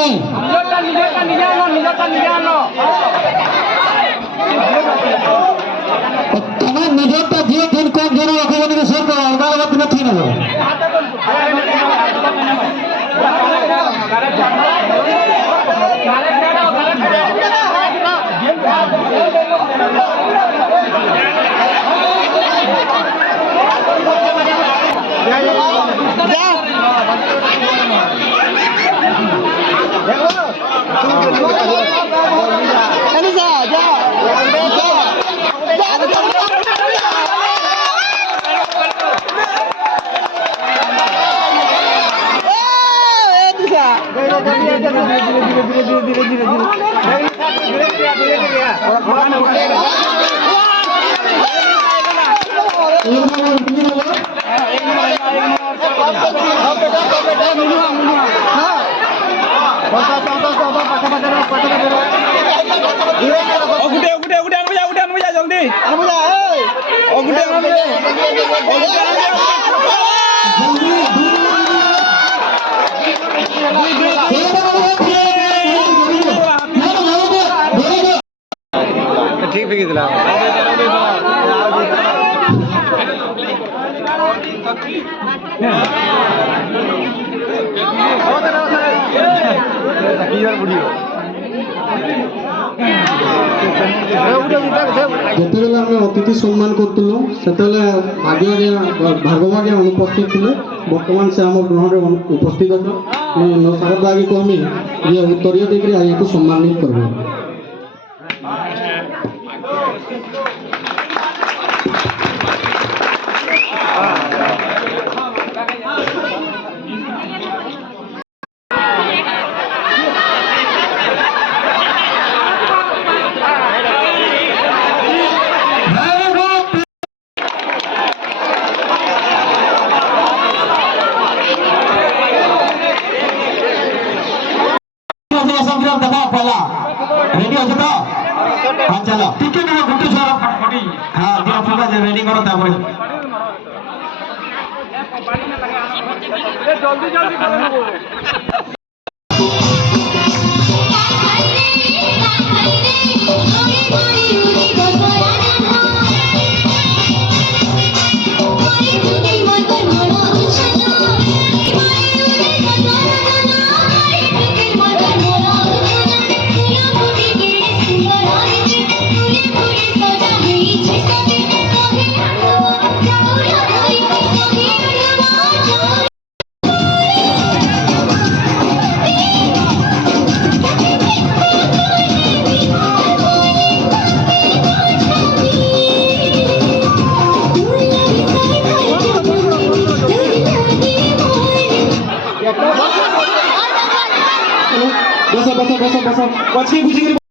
নেই তোমার নিজেরটা দিয়ে দিন কম যেন ওখানে শেয়ার করো আলাদা দিনে ঠিক নেবো ঠিক ফিকে দিলাম ଯେତେବେଳେ ଆମେ ଅତିଥି ସମ୍ମାନ କରୁଥିଲୁ ସେତେବେଳେ ଆଗେ ଭାଗଭାଗେ ଅନୁପସ୍ଥିତ ଥିଲେ ବର୍ତ୍ତମାନ ସେ ଆମ ଗ୍ରହଣରେ ଉପସ୍ଥିତ ଅଛ ସ୍ୱାଗତ ଆଗେ କହମି ଯେ ଉତ୍ତରୀୟ ଦେଇକରି ଆଗକୁ ସମ୍ମାନିତ କରିବେ रेडी अच्छे तो हाँ चलो टिके ना गुट्टू छोरा फटफटी हाँ दिया फुगा जे रेडी करो तापर जल्दी जल्दी करो बस बस बस बस बस